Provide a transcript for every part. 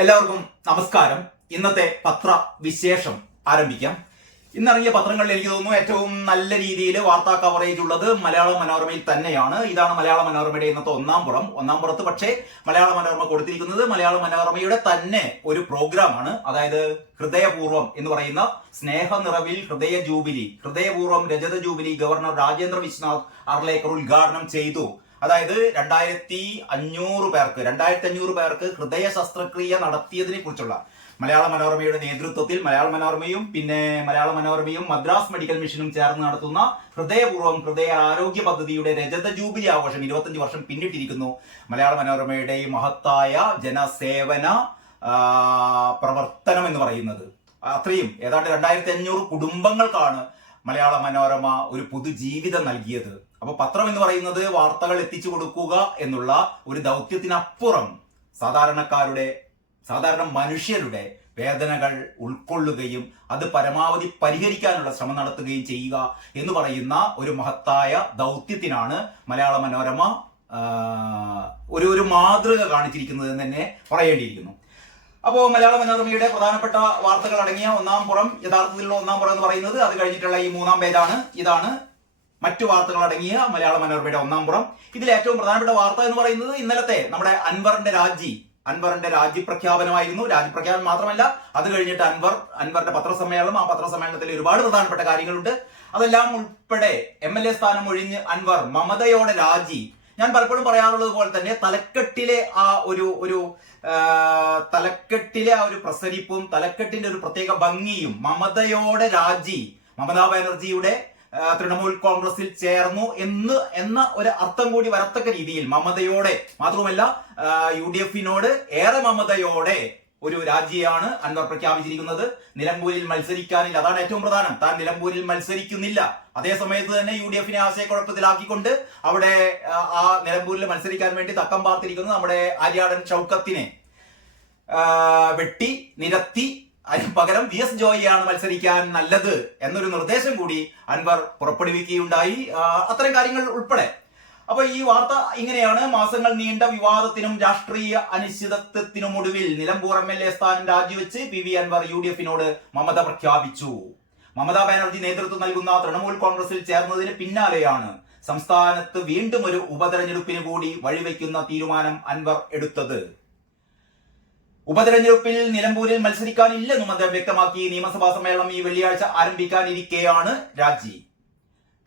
എല്ലാവർക്കും നമസ്കാരം. ഇന്നത്തെ പത്രവിശേഷം ആരംഭിക്കാം. ഇന്നിറങ്ങിയ പത്രങ്ങളിൽ എനിക്ക് തോന്നുന്നു ഏറ്റവും നല്ല രീതിയിൽ വാർത്താ കവറേജ് ഉള്ളത് മലയാള മനോരമയിൽ തന്നെയാണ്. ഇതാണ് മലയാള മനോരമയുടെ ഇന്നത്തെ ഒന്നാം പുറത്ത്. പക്ഷേ മലയാള മനോരമ കൊടുത്തിരിക്കുന്നത് മലയാള മനോരമയുടെ തന്നെ ഒരു പ്രോഗ്രാമാണ്. അതായത് ഹൃദയപൂർവ്വം എന്ന് പറയുന്ന സ്നേഹനിറവിൽ ഹൃദയപൂർവ്വം രജത ജൂബിലി ഗവർണർ രാജേന്ദ്ര വിശ്വനാഥ് അർലേക്കർ ഉദ്ഘാടനം ചെയ്തു. അതായത് 2500 പേർക്ക് ഹൃദയ ശസ്ത്രക്രിയ നടത്തിയതിനെ കുറിച്ചുള്ള മലയാള മനോരമയുടെ നേതൃത്വത്തിൽ മലയാള മനോരമയും മദ്രാസ് മെഡിക്കൽ മിഷനും ചേർന്ന് നടത്തുന്ന ഹൃദയ ആരോഗ്യ പദ്ധതിയുടെ രജത ജൂബിലി ആഘോഷം 25 വർഷം പിന്നിട്ടിരിക്കുന്നു. മലയാള മനോരമയുടെ ഈ മഹത്തായ ജനസേവന പ്രവർത്തനം എന്ന് പറയുന്നത് അത്രയും ഏതാണ്ട് 2500 കുടുംബങ്ങൾക്കാണ് മലയാള മനോരമ ഒരു പുതുജീവിതം നൽകിയത്. അപ്പൊ പത്രം എന്ന് പറയുന്നത് വാർത്തകൾ എത്തിച്ചു കൊടുക്കുക എന്നുള്ള ഒരു ദൗത്യത്തിനപ്പുറം സാധാരണ മനുഷ്യരുടെ വേദനകൾ ഉൾക്കൊള്ളുകയും അത് പരമാവധി പരിഹരിക്കാനുള്ള ശ്രമം നടത്തുകയും ചെയ്യുക എന്ന് പറയുന്ന ഒരു മഹത്തായ ദൗത്യത്തിനാണ് മലയാള മനോരമ ഒരു മാതൃക കാണിച്ചിരിക്കുന്നത് എന്ന് തന്നെ പറയേണ്ടിയിരിക്കുന്നു. അപ്പോൾ മലയാള മനോരമയുടെ പ്രധാനപ്പെട്ട വാർത്തകൾ അടങ്ങിയ യഥാർത്ഥത്തിലുള്ള ഒന്നാം പുറം എന്ന് പറയുന്നത് അത് കഴിഞ്ഞിട്ടുള്ള ഈ 3-ാം പേജാണ്. ഇതാണ് മറ്റു വാർത്തകൾ അടങ്ങിയ മലയാള മനോരമയുടെ ഒന്നാം പുറം. ഇതിൽ ഏറ്റവും പ്രധാനപ്പെട്ട വാർത്ത എന്ന് പറയുന്നത് ഇന്നലത്തെ നമ്മുടെ അൻവറിന്റെ രാജ്യപ്രഖ്യാപനമായിരുന്നു. രാജ്യപ്രഖ്യാപനം മാത്രമല്ല, അത് കഴിഞ്ഞിട്ട് അൻവറിന്റെ പത്രസമ്മേളനം. ആ പത്രസമ്മേളനത്തിൽ ഒരുപാട് പ്രധാനപ്പെട്ട കാര്യങ്ങളുണ്ട്. അതെല്ലാം ഉൾപ്പെടെ MLA സ്ഥാനം ഒഴിഞ്ഞ് അൻവർ മമതയോടെ രാജി. ഞാൻ പലപ്പോഴും പറയാറുള്ളത് പോലെ തന്നെ തലക്കെട്ടിലെ ആ ഒരു പ്രസരിപ്പും തലക്കെട്ടിന്റെ ഒരു പ്രത്യേക ഭംഗിയും മമതയോടെ രാജി, മമതാ ബാനർജിയുടെ തൃണമൂൽ കോൺഗ്രസിൽ ചേർന്നു എന്ന ഒരു അർത്ഥം കൂടി വരത്തക്ക രീതിയിൽ മമതയോടെ മാത്രമല്ല UDF-നോട് ഏറെ മമതയോടെ ഒരു രാജിയാണ് അൻവർ പ്രഖ്യാപിച്ചിരിക്കുന്നത്. നിലമ്പൂരിൽ മത്സരിക്കാനില്ല, അതാണ് ഏറ്റവും പ്രധാനം. താൻ നിലമ്പൂരിൽ മത്സരിക്കുന്നില്ല. അതേ സമയത്ത് തന്നെ UDF-നെ ആശയക്കുഴപ്പത്തിലാക്കിക്കൊണ്ട് അവിടെ ആ നിലമ്പൂരിൽ മത്സരിക്കാൻ വേണ്ടി തക്കം പാർത്തിരിക്കുന്നത് നമ്മുടെ ആര്യാടൻ ഷൗക്കത്തിനെ വെട്ടി നിരത്തി അതിന് പകരം VS ജോയിയാണ് മത്സരിക്കാൻ നല്ലത് എന്നൊരു നിർദ്ദേശം കൂടി അൻവർ പുറപ്പെടുവിക്കുകയുണ്ടായി. അത്തരം കാര്യങ്ങൾ ഉൾപ്പെടെ. അപ്പൊ ഈ വാർത്ത ഇങ്ങനെയാണ്. മാസങ്ങൾ നീണ്ട വിവാദത്തിനും രാഷ്ട്രീയ അനിശ്ചിതത്വത്തിനുമൊടുവിൽ നിലമ്പൂർ MLA സ്ഥാനം രാജിവെച്ച് PV അൻവർ UDF-നോട് മമത പ്രഖ്യാപിച്ചു. മമതാ ബാനർജി നേതൃത്വം നൽകുന്ന തൃണമൂൽ കോൺഗ്രസിൽ ചേർന്നതിന് പിന്നാലെയാണ് സംസ്ഥാനത്ത് വീണ്ടും ഒരു ഉപതെരഞ്ഞെടുപ്പിന് കൂടി വഴിവെക്കുന്ന തീരുമാനം അൻവർ എടുത്തത്. ഉപതെരഞ്ഞെടുപ്പിൽ നിലമ്പൂരിൽ മത്സരിക്കാനില്ലെന്നും അദ്ദേഹം വ്യക്തമാക്കി. നിയമസഭാ സമ്മേളനം ഈ വെള്ളിയാഴ്ച ആരംഭിക്കാനിരിക്കെയാണ് രാജി.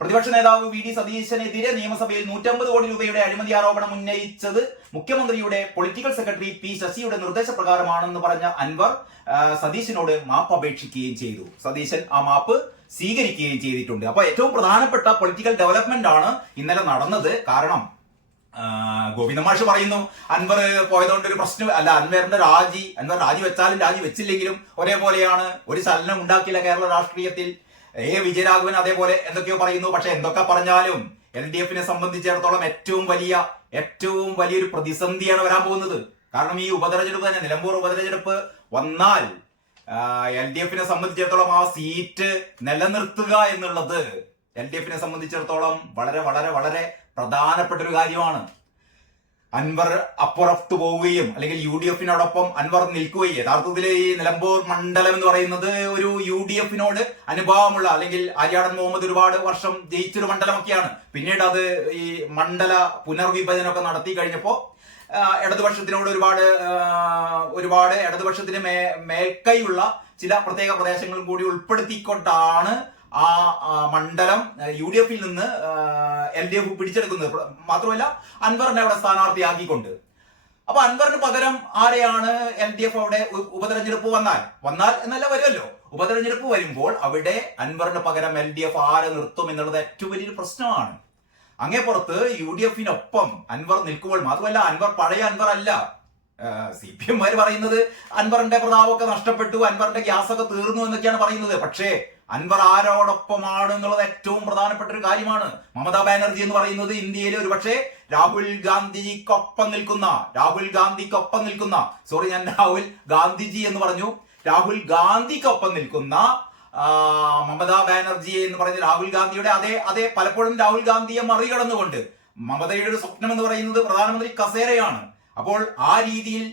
പ്രതിപക്ഷ നേതാവ് VD സതീശനെതിരെ നിയമസഭയിൽ 150 കോടി രൂപയുടെ അഴിമതി ആരോപണം ഉന്നയിച്ചത് മുഖ്യമന്ത്രിയുടെ പൊളിറ്റിക്കൽ സെക്രട്ടറി P ശശിയുടെ നിർദ്ദേശപ്രകാരമാണെന്ന് പറഞ്ഞ അൻവർ സതീശനോട് മാപ്പ് അപേക്ഷിക്കുകയും ചെയ്തു. സതീശൻ ആ മാപ്പ് സ്വീകരിക്കുകയും ചെയ്തിട്ടുണ്ട്. അപ്പൊ ഏറ്റവും പ്രധാനപ്പെട്ട പൊളിറ്റിക്കൽ ഡെവലപ്മെന്റ് ആണ് ഇന്നലെ നടന്നത്. കാരണം ഗോവിന്ദമാഷ് പറയുന്നു അൻവർ പോയതുകൊണ്ട് ഒരു പ്രശ്നം അല്ല, അൻവർ രാജി വെച്ചാലും രാജി വെച്ചില്ലെങ്കിലും ഒരേപോലെയാണ്, ഒരു ചലനം ഉണ്ടാക്കില്ല കേരള രാഷ്ട്രീയത്തിൽ. വിജയരാഘവൻ അതേപോലെ എന്തൊക്കെയോ പറയുന്നു. പക്ഷെ എന്തൊക്കെ പറഞ്ഞാലും LDF-നെ സംബന്ധിച്ചിടത്തോളം ഏറ്റവും വലിയൊരു പ്രതിസന്ധിയാണ് വരാൻ പോകുന്നത്. കാരണം ഈ ഉപതെരഞ്ഞെടുപ്പ് തന്നെ, നിലമ്പൂർ ഉപതെരഞ്ഞെടുപ്പ് വന്നാൽ LDF-നെ സംബന്ധിച്ചിടത്തോളം ആ സീറ്റ് നിലനിർത്തുക എന്നുള്ളത് LDF-നെ സംബന്ധിച്ചിടത്തോളം വളരെ വളരെ വളരെ പ്രധാനപ്പെട്ട ഒരു കാര്യമാണ്. അൻവർ അപ്പുറത്ത് പോവുകയും അല്ലെങ്കിൽ UDF-നോടൊപ്പം അൻവർ നിൽക്കുകയും, യഥാർത്ഥത്തിൽ ഈ നിലമ്പൂർ മണ്ഡലം എന്ന് പറയുന്നത് ഒരു UDF-നോട് അനുഭാവമുള്ള അല്ലെങ്കിൽ ആര്യാടൻ മുഹമ്മദ് ഒരുപാട് വർഷം ജയിച്ചൊരു മണ്ഡലമൊക്കെയാണ്. പിന്നീട് അത് ഈ മണ്ഡല പുനർവിഭജനമൊക്കെ നടത്തി കഴിഞ്ഞപ്പോൾ ഇടതുപക്ഷത്തിനോട് ഒരുപാട് ഇടതുപക്ഷത്തിന് മേൽക്കൈയുള്ള ചില പ്രത്യേക പ്രദേശങ്ങളും കൂടി ഉൾപ്പെടുത്തിക്കൊണ്ടാണ് ആ മണ്ഡലം UDF-ൽ നിന്ന് LDF പിടിച്ചെടുക്കുന്നത്. മാത്രമല്ല അൻവറിനെ അവിടെ സ്ഥാനാർത്ഥിയാക്കിക്കൊണ്ട്. അപ്പൊ അൻവറിന് പകരം ആരെയാണ് LDF അവിടെ ഉപതെരഞ്ഞെടുപ്പ് വന്നാൽ എന്നല്ല വരുമല്ലോ. ഉപതെരഞ്ഞെടുപ്പ് വരുമ്പോൾ അവിടെ അൻവറിന് പകരം LDF ആരെ നിർത്തും എന്നുള്ളത് ഏറ്റവും വലിയൊരു പ്രശ്നമാണ്. അങ്ങേ പുറത്ത് UDF-നൊപ്പം അൻവർ നിൽക്കുമ്പോൾ മാത്രമല്ല, അൻവർ പഴയ അൻവർ അല്ല. CPM-മാര് പറയുന്നത് അൻവറിന്റെ പ്രതാപമൊക്കെ നഷ്ടപ്പെട്ടു, അൻവറിന്റെ ഗ്യാസൊക്കെ തീർന്നു എന്നൊക്കെയാണ് പറയുന്നത്. പക്ഷേ അൻവർ ആരോടൊപ്പമാണ് എന്നുള്ളത് ഏറ്റവും പ്രധാനപ്പെട്ട ഒരു കാര്യമാണ്. മമതാ ബാനർജി എന്ന് പറയുന്നത് ഇന്ത്യയിലെ ഒരുപക്ഷെ രാഹുൽ ഗാന്ധിക്കൊപ്പം നിൽക്കുന്ന മമതാ ബാനർജി എന്ന് പറയുന്ന രാഹുൽ ഗാന്ധിയുടെ അതേ പലപ്പോഴും രാഹുൽ ഗാന്ധിയെ മറികടന്നുകൊണ്ട് മമതയുടെ ഒരു സ്വപ്നം എന്ന് പറയുന്നത് പ്രധാനമന്ത്രി കസേരയാണ്. അപ്പോൾ ആ രീതിയിൽ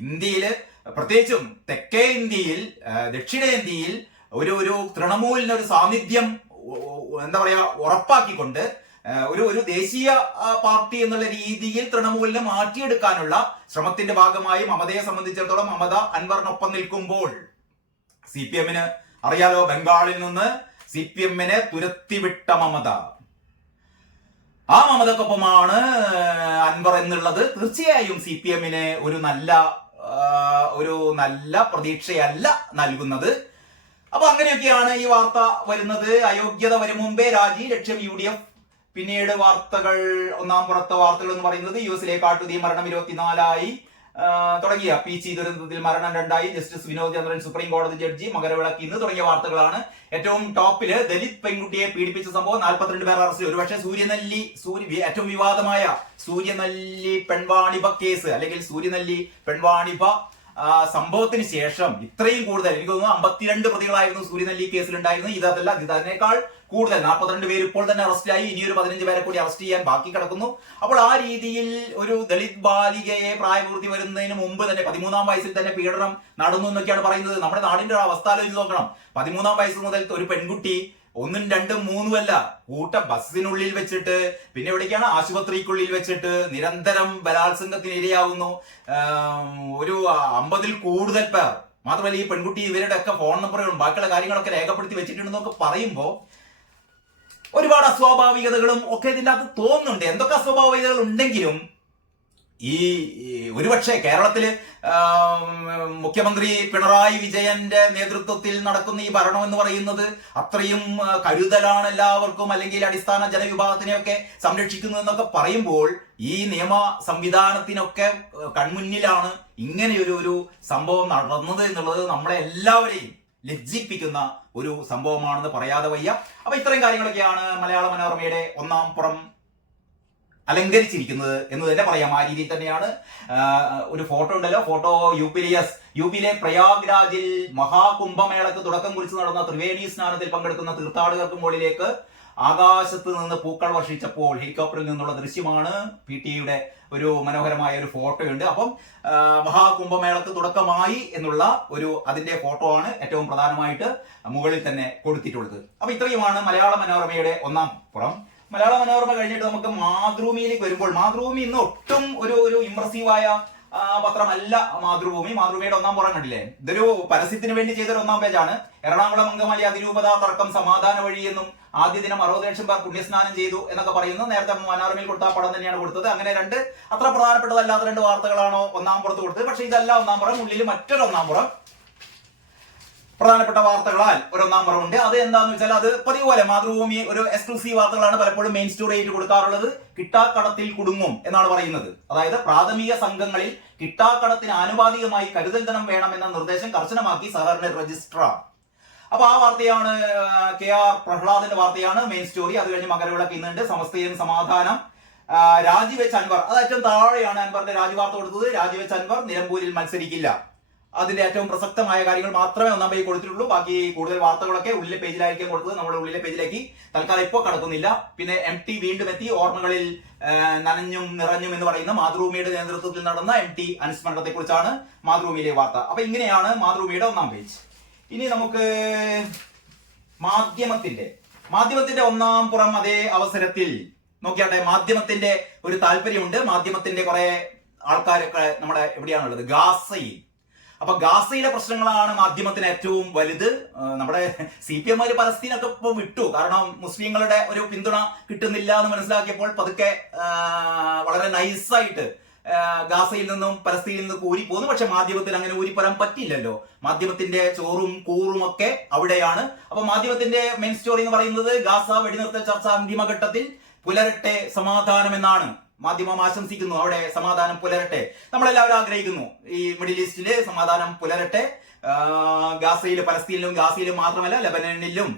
ഇന്ത്യയില് പ്രത്യേകിച്ചും തെക്കേ ഇന്ത്യയിൽ ദക്ഷിണേന്ത്യയിൽ ഒരു തൃണമൂലിനൊരു സാന്നിധ്യം എന്താ പറയാ ഉറപ്പാക്കിക്കൊണ്ട് ഒരു ദേശീയ പാർട്ടി എന്നുള്ള രീതിയിൽ തൃണമൂലിനെ മാറ്റിയെടുക്കാനുള്ള ശ്രമത്തിന്റെ ഭാഗമായി മമതയെ സംബന്ധിച്ചിടത്തോളം മമത അൻവറിനൊപ്പം നിൽക്കുമ്പോൾ CPM-ന് അറിയാലോ, ബംഗാളിൽ നിന്ന് CPM-നെ തുരത്തിവിട്ട മമത, ആ മമതക്കൊപ്പമാണ് അൻവർ എന്നുള്ളത് തീർച്ചയായും CPM-ന് ഒരു നല്ല പ്രതീക്ഷയല്ല നൽകുന്നത്. അപ്പൊ അങ്ങനെയൊക്കെയാണ് ഈ വാർത്ത വരുന്നത്. അയോഗ്യത വരും മുമ്പേ രാജി, ലക്ഷ്യം UDF. പിന്നീട് വാർത്തകൾ, ഒന്നാം പുറത്തെ വാർത്തകൾ എന്ന് പറയുന്നത് US-ലെ കാട്ടുതീ, മരണം 24 തുടങ്ങിയ PC ദുരന്തത്തിൽ മരണം 2, ജസ്റ്റിസ് വിനോദ് ചന്ദ്രൻ സുപ്രീം കോടതി ജഡ്ജി, മകരവിളക്ക് ഇന്ന് തുടങ്ങിയ വാർത്തകളാണ്. ഏറ്റവും ടോപ്പില് ദലിത് പെൺകുട്ടിയെ പീഡിപ്പിച്ച സംഭവം, 42 പേർ അറസ്റ്റ്. ഒരുപക്ഷെ ഏറ്റവും വിവാദമായ സൂര്യനെല്ലി പെൺവാണിഭ കേസ് അല്ലെങ്കിൽ സൂര്യനെല്ലി പെൺവാണിഭ സംഭവത്തിന് ശേഷം ഇത്രയും കൂടുതൽ, എനിക്ക് തോന്നുന്നു 52 പ്രതികളായിരുന്നു സൂര്യനെല്ലി കേസിൽ ഉണ്ടായിരുന്നത്. ഇതല്ല, ഇതിനേക്കാൾ കൂടുതൽ 42 പേര് ഇപ്പോൾ തന്നെ അറസ്റ്റിലായി. ഇനിയൊരു 15 പേരെ കൂടി അറസ്റ്റ് ചെയ്യാൻ ബാക്കി കിടക്കുന്നു. അപ്പോൾ ആ രീതിയിൽ ഒരു ദളിത് ബാലികയെ പ്രായപൂർത്തി വരുന്നതിന് മുമ്പ് തന്നെ 13-ാം വയസ്സിൽ തന്നെ പീഡനം നടന്നു എന്നൊക്കെയാണ് പറയുന്നത്. നമ്മുടെ നാടിന്റെ അവസ്ഥ ആലോചിച്ച് നോക്കണം. 13-ാം വയസ്സ് മുതൽ ഒരു പെൺകുട്ടി 1, 2, 3 അല്ല, കൂട്ടം ബസ്സിനുള്ളിൽ വെച്ചിട്ട്, പിന്നെ എവിടേക്കാണ്, ആശുപത്രിക്കുള്ളിൽ വെച്ചിട്ട് നിരന്തരം ബലാത്സംഗത്തിന് ഇരയാവുന്നു. ഒരു 50-ൽ കൂടുതൽ പേർ. മാത്രമല്ല ഈ പെൺകുട്ടി ഇവരുടെ ഒക്കെ ഫോൺ നമ്പറുകളും ബാക്കിയുള്ള കാര്യങ്ങളൊക്കെ രേഖപ്പെടുത്തി വെച്ചിട്ടുണ്ടെന്നൊക്കെ പറയുമ്പോൾ ഒരുപാട് അസ്വാഭാവികതകളും ഒക്കെ ഇതിൻ്റെ അകത്ത് തോന്നുന്നുണ്ട്. എന്തൊക്കെ അസ്വാഭാവികതകൾ ഉണ്ടെങ്കിലും ഈ ഒരുപക്ഷെ കേരളത്തില് മുഖ്യമന്ത്രി പിണറായി വിജയന്റെ നേതൃത്വത്തിൽ നടക്കുന്ന ഈ ഭരണം എന്ന് പറയുന്നത് അത്രയും കരുതലാണ് എല്ലാവർക്കും, അല്ലെങ്കിൽ അടിസ്ഥാന ജനവിഭാഗത്തിനെയൊക്കെ സംരക്ഷിക്കുന്നു എന്നൊക്കെ പറയുമ്പോൾ ഈ നിയമ സംവിധാനത്തിനൊക്കെ കൺമുന്നിലാണ് ഇങ്ങനെയൊരു സംഭവം നടന്നത് എന്നുള്ളത് നമ്മളെ എല്ലാവരെയും ലജ്ജിപ്പിക്കുന്ന ഒരു സംഭവമാണെന്ന് പറയാതെ വയ്യ. അപ്പൊ ഇത്രയും കാര്യങ്ങളൊക്കെയാണ് മലയാള മനോരമയുടെ ഒന്നാം പുറം അലങ്കരിച്ചിരിക്കുന്നത് എന്ന് തന്നെ പറയാം. ആ രീതിയിൽ തന്നെയാണ്. ഒരു ഫോട്ടോ ഉണ്ടല്ലോ, ഫോട്ടോ യുപിയിലെ പ്രയാഗ്രാജിൽ മഹാകുംഭമേളക്ക് തുടക്കം കുറിച്ച് നടന്ന ത്രിവേണി സ്നാനത്തിൽ പങ്കെടുക്കുന്ന തീർത്ഥാടകർക്ക് മുകളിലേക്ക് ആകാശത്ത് നിന്ന് പൂക്കൾ വർഷിച്ചപ്പോൾ ഹെലികോപ്റ്ററിൽ നിന്നുള്ള ദൃശ്യമാണ്. PTയുടെ ഒരു മനോഹരമായ ഒരു ഫോട്ടോയുണ്ട്. അപ്പം മഹാകുംഭമേളക്ക് തുടക്കമായി എന്നുള്ള അതിന്റെ ഫോട്ടോ ആണ് ഏറ്റവും പ്രധാനമായിട്ട് മുകളിൽ തന്നെ കൊടുത്തിട്ടുള്ളത്. അപ്പൊ ഇത്രയുമാണ് മലയാള മനോരമയുടെ ഒന്നാം പുറം. മലയാള മനോരമ കഴിഞ്ഞിട്ട് നമുക്ക് മാതൃഭൂമിയിലേക്ക് വരുമ്പോൾ, മാതൃഭൂമി ഇന്ന് ഒട്ടും ഒരു ഇംപ്രസീവായ പത്രമല്ല മാതൃഭൂമിയുടെ ഒന്നാം പുറം കണ്ടില്ലേ? ഇതൊരു പരസ്യത്തിന് വേണ്ടി ചെയ്തൊരു ഒന്നാം പേജാണ്. എറണാകുളം അങ്കമാലി അതിരൂപത തർക്കം സമാധാന വഴിയെന്നും ആദ്യ ദിനം 60 ലക്ഷം പേർ പുണ്യസ്നാനം ചെയ്തു എന്നൊക്കെ പറയുന്നു. നേരത്തെ മനോരമയിൽ കൊടുത്ത പടം തന്നെയാണ് കൊടുത്തത്. അങ്ങനെ അത്ര പ്രധാനപ്പെട്ടതല്ലാത്ത 2 വാർത്തകളാണോ ഒന്നാം പുറത്ത് കൊടുത്തത്. പക്ഷെ ഇതല്ല ഒന്നാം പുറം. ഉള്ളിൽ മറ്റൊരു ഒന്നാം പുറം, പ്രധാനപ്പെട്ട വാർത്തകളാൽ ഒരു ഒന്നാം പുറമുണ്ട്. അത് എന്താന്ന് വെച്ചാൽ, അത് പതിവ് പോലെ മാതൃഭൂമി ഒരു എക്സ്ക്ലൂസീവ് വാർത്തകളാണ് പലപ്പോഴും മെയിൻ സ്റ്റോറി ആയിട്ട് കൊടുക്കാറുള്ളത്. കിട്ടാക്കടത്തിൽ കുടുങ്ങും എന്നാണ് പറയുന്നത്. അതായത് പ്രാഥമിക സംഘങ്ങളിൽ കിട്ടാക്കടത്തിന് ആനുപാതികമായി കരുതൽ ധനം വേണമെന്ന നിർദ്ദേശം കർശനമാക്കി സഹകരണ രജിസ്ട്രാർ. അപ്പൊ ആ വാർത്തയാണ്, KR പ്രഹ്ലാദിന്റെ വാർത്തയാണ് മെയിൻ സ്റ്റോറി. അത് കഴിഞ്ഞ് മകരവിളക്ക് ഇന്നുണ്ട്. സമസ്തയും സമാധാനം, രാജിവെച്ച് അൻവർ, അത് ഏറ്റവും താഴെയാണ് അൻവറിന്റെ രാജിവാർത്ത കൊടുത്തത്. രാജിവെച്ച് അൻവർ നിലമ്പൂരിൽ മത്സരിക്കില്ല. അതിന്റെ ഏറ്റവും പ്രസക്തമായ കാര്യങ്ങൾ മാത്രമേ ഒന്നാം പേജ് കൊടുത്തിട്ടുള്ളൂ. ബാക്കി കൂടുതൽ വാർത്തകളൊക്കെ ഉള്ളിലെ പേജിലായിരിക്കും കൊടുത്തത്. നമ്മുടെ ഉള്ളിലെ പേജിലേക്ക് തൽക്കാലം ഇപ്പോൾ കടക്കുന്നില്ല. പിന്നെ MT വീണ്ടും എത്തി. ഓർമ്മകളിൽ നനഞ്ഞും നിറഞ്ഞും എന്ന് പറയുന്ന മാതൃഭൂമിയുടെ നേതൃത്വത്തിൽ നടന്ന MT അനുസ്മരണത്തെ കുറിച്ചാണ് മാതൃഭൂമിയിലെ വാർത്ത. അപ്പൊ ഇങ്ങനെയാണ് മാതൃഭൂമിയുടെ ഒന്നാം പേജ്. ഇനി നമുക്ക് മാധ്യമത്തിന്റെ ഒന്നാം പുറം അതേ അവസരത്തിൽ നോക്കിയാട്ടെ. മാധ്യമത്തിന്റെ ഒരു താല്പര്യമുണ്ട്. മാധ്യമത്തിന്റെ കുറെ ആൾക്കാരൊക്കെ നമ്മുടെ എവിടെയാണുള്ളത്? ഗാസയിൽ. അപ്പൊ ഗാസയിലെ പ്രശ്നങ്ങളാണ് മാധ്യമത്തിന് ഏറ്റവും വലുത്. നമ്മുടെ CPM പലസ്തീനൊക്കെ ഇപ്പൊ വിട്ടു. കാരണം മുസ്ലിങ്ങളുടെ ഒരു പിന്തുണ കിട്ടുന്നില്ല എന്ന് മനസ്സിലാക്കിയപ്പോൾ പതുക്കെ വളരെ നൈസായിട്ട് ഗാസയിൽ നിന്നും പലസ്തീനിൽ നിന്നും ഊരിപ്പോകുന്നു. പക്ഷെ മാധ്യമത്തിന് അങ്ങനെ ഊരിപ്പോരാൻ പറ്റില്ലല്ലോ. മാധ്യമത്തിന്റെ ചോറും കൂറും ഒക്കെ അവിടെയാണ്. അപ്പൊ മാധ്യമത്തിന്റെ മെയിൻ സ്റ്റോറി എന്ന് പറയുന്നത് ഗാസ വെടിനിർത്തൽ ചർച്ച അന്തിമഘട്ടത്തിൽ പുലരട്ടെ സമാധാനം എന്നാണ്. മാധ്യമം ആശംസിക്കുന്നു അവിടെ സമാധാനം പുലരട്ടെ. നമ്മളെല്ലാവരും ആഗ്രഹിക്കുന്നു ഈ മിഡിൽ ഈസ്റ്റില് സമാധാനം പുലരട്ടെ. ഗാസയിലും പലസ്തീനിലും, ഗാസയിലും മാത്രമല്ല ലബനനിലും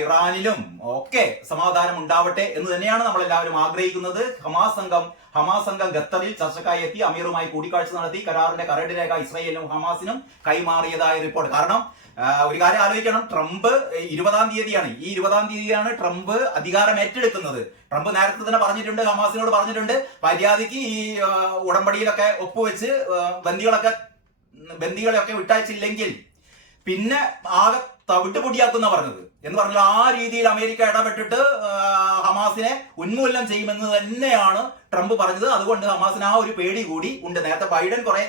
ഇറാനിലും ഒക്കെ സമാധാനം ഉണ്ടാവട്ടെ എന്ന് തന്നെയാണ് നമ്മൾ എല്ലാവരും ആഗ്രഹിക്കുന്നത്. ഹമാസ് സംഘം ഖത്തറിൽ ചർച്ചക്കായി എത്തി അമീറുമായി കൂടിക്കാഴ്ച നടത്തി കരാറിന്റെ കരട് രേഖ ഇസ്രായേലിനും ഹമാസിനും കൈമാറിയതായ റിപ്പോർട്ട്. കാരണം ഒരു കാര്യം ആലോചിക്കണം, ട്രംപ് 20-ാം തീയതിയാണ്, ഈ 20-ാം തീയതിയാണ് ട്രംപ് അധികാരം ഏറ്റെടുക്കുന്നത്. ട്രംപ് നേരത്തെ തന്നെ പറഞ്ഞിട്ടുണ്ട്, ഹമാസിനോട് പറഞ്ഞിട്ടുണ്ട്, മര്യാദയ്ക്ക് ഈ ഉടമ്പടിയിലൊക്കെ ഒപ്പുവെച്ച് ബന്ദികളെയൊക്കെ വിട്ടയച്ചില്ലെങ്കിൽ പിന്നെ ആകെ തവിട്ടുപൊടിയാക്കുന്ന പറഞ്ഞത് എന്ന് പറഞ്ഞാൽ ആ രീതിയിൽ അമേരിക്ക ഇടപെട്ടിട്ട് ഹമാസിനെ ഉന്മൂലനം ചെയ്യുമെന്ന് തന്നെയാണ് ട്രംപ് പറഞ്ഞത്. അതുകൊണ്ട് ഹമാസിന് ആ ഒരു പേടി കൂടി ഉണ്ട്. നേരത്തെ ബൈഡൻ കുറെ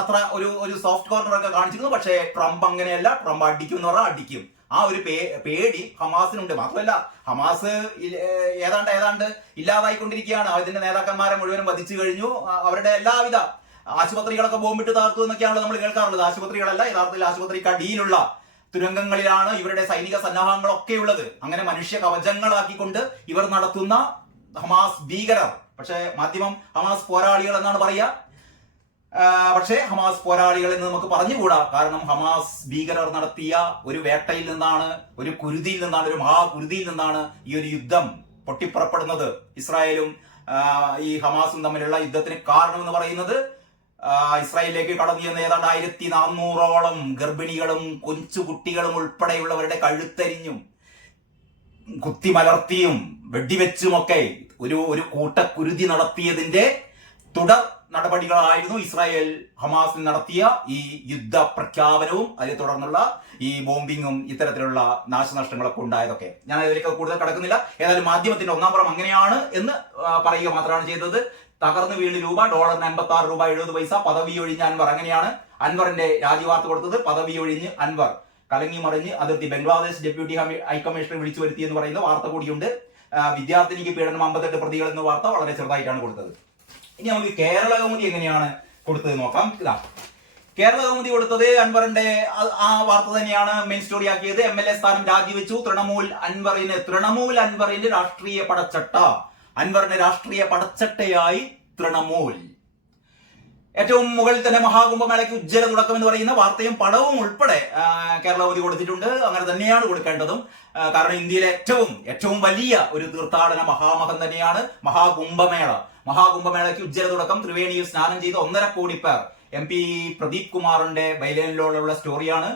അത്ര ഒരു സോഫ്റ്റ് കോർണർ ഒക്കെ കാണിച്ചിരുന്നു. പക്ഷേ ട്രംപ് അങ്ങനെയല്ല, ട്രംപ് അടിക്കും എന്ന് പറഞ്ഞാൽ അടിക്കും. ആ ഒരു പേടി ഹമാസിനുണ്ട്. മാത്രമല്ല ഹമാസ് ഏതാണ്ട് ഇല്ലാതായിക്കൊണ്ടിരിക്കുകയാണ്. അതിന്റെ നേതാക്കന്മാരെ മുഴുവനും വധിച്ചു കഴിഞ്ഞു. അവരുടെ എല്ലാവിധ ആശുപത്രികളൊക്കെ ബോംബിട്ട് തകർത്തു എന്നൊക്കെയാണല്ലോ നമ്മൾ കേൾക്കാറുള്ളത്. ആശുപത്രികളല്ല, യഥാർത്ഥത്തിൽ ആശുപത്രിക്ക് അടിയിലുള്ള തുരങ്കങ്ങളിലാണ് ഇവരുടെ സൈനിക സന്നാഹങ്ങളൊക്കെ ഉള്ളത്. അങ്ങനെ മനുഷ്യ കവചങ്ങളാക്കിക്കൊണ്ട് ഇവർ നടത്തുന്ന ഹമാസ് ഭീകരർ, പക്ഷെ മാധ്യമം ഹമാസ് പോരാളികൾ എന്നാണ് പറയുക. പക്ഷേ ഹമാസ് പോരാളികൾ എന്ന് നമുക്ക് പറഞ്ഞുകൂടാ. കാരണം ഹമാസ് ഭീകരർ നടത്തിയ ഒരു വേട്ടയിൽ നിന്നാണ്, ഒരു മഹാകുരുതിയിൽ നിന്നാണ് ഈ ഒരു യുദ്ധം പൊട്ടിപ്പുറപ്പെടുന്നത്. ഇസ്രായേലും ഈ ഹമാസും തമ്മിലുള്ള യുദ്ധത്തിന് കാരണമെന്ന് പറയുന്നത് ഇസ്രായേലിലേക്ക് കടന്നു ചെന്ന ഏതാണ്ട് 1400ഓളം ഗർഭിണികളും കൊച്ചുകുട്ടികളും ഉൾപ്പെടെയുള്ളവരുടെ കഴുത്തരിഞ്ഞും കുത്തിമലർത്തിയും വെടിവെച്ചുമൊക്കെ ഒരു കൂട്ടക്കുരുതി നടത്തിയതിന്റെ തുടർ നടപടികളായിരുന്നു ഇസ്രായേൽ ഹമാസിൽ നടത്തിയ ഈ യുദ്ധ പ്രഖ്യാപനവും അതിനെ തുടർന്നുള്ള ഈ ബോംബിങ്ങും ഇത്തരത്തിലുള്ള നാശനഷ്ടങ്ങളൊക്കെ ഉണ്ടായതൊക്കെ. ഞാൻ അതിലേക്ക് കൂടുതൽ കടക്കുന്നില്ല. ഏതായാലും മാധ്യമത്തിന്റെ ഒന്നാം പുറം അങ്ങനെയാണ് എന്ന് പറയുക മാത്രമാണ് ചെയ്തത്. തകർന്നു വീണ് രൂപ, ഡോളറിന് 86 രൂപ 70 പൈസ, പദവി ഒഴിഞ്ഞ അൻവർ. അങ്ങനെയാണ് അൻവറിന്റെ രാജിവാർത്ത കൊടുത്തത്. പദവി ഒഴിഞ്ഞ് അൻവർ കലങ്ങി മറിഞ്ഞ് അതിർത്തി ബംഗ്ലാദേശ് ഡെപ്യൂട്ടി ഹൈക്കമ്മീഷണർ വിളിച്ചു വരുത്തി എന്ന് പറയുന്ന വാർത്ത കൂടിയുണ്ട്. വിദ്യാർത്ഥിനിക്ക് പീഡനം 58 പ്രതികൾ എന്ന വാർത്ത വളരെ ചെറുതായിട്ടാണ് കൊടുത്തത്. ഇനി നമുക്ക് കേരള കൗമുദി എങ്ങനെയാണ് കൊടുത്തത് നോക്കാം. ഇതാ കേരള കൗമുദി കൊടുത്തത് അൻവറിന്റെ ആ വാർത്ത തന്നെയാണ് മെയിൻ സ്റ്റോറി ആക്കിയത്. MLA സ്ഥാനം രാജിവെച്ചു തൃണമൂൽ അൻവറിന്റെ രാഷ്ട്രീയ പടച്ചട്ട. അൻവറിന്റെ രാഷ്ട്രീയ പടച്ചട്ടയായി തൃണമൂൽ. ഏറ്റവും മുകളിൽ തന്നെ മഹാകുംഭമേളയ്ക്ക് ഉജ്ജ്വല തുടക്കം എന്ന് പറയുന്ന വാർത്തയും പടവും ഉൾപ്പെടെ കേരള കൗമുദി കൊടുത്തിട്ടുണ്ട്. അങ്ങനെ തന്നെയാണ് കൊടുക്കേണ്ടതും. കാരണം ഇന്ത്യയിലെ ഏറ്റവും വലിയ ഒരു തീർത്ഥാടന മഹാമഹം തന്നെയാണ് മഹാകുംഭമേളയ്ക്ക് ഉജ്ജ്വല തുടക്കം. ത്രിവേണിയിൽ സ്നാനം ചെയ്ത് 1.5 കോടി പേർ. MP പ്രദീപ് കുമാറിന്റെ ബൈലനിലുള്ള സ്റ്റോറിയാണ്.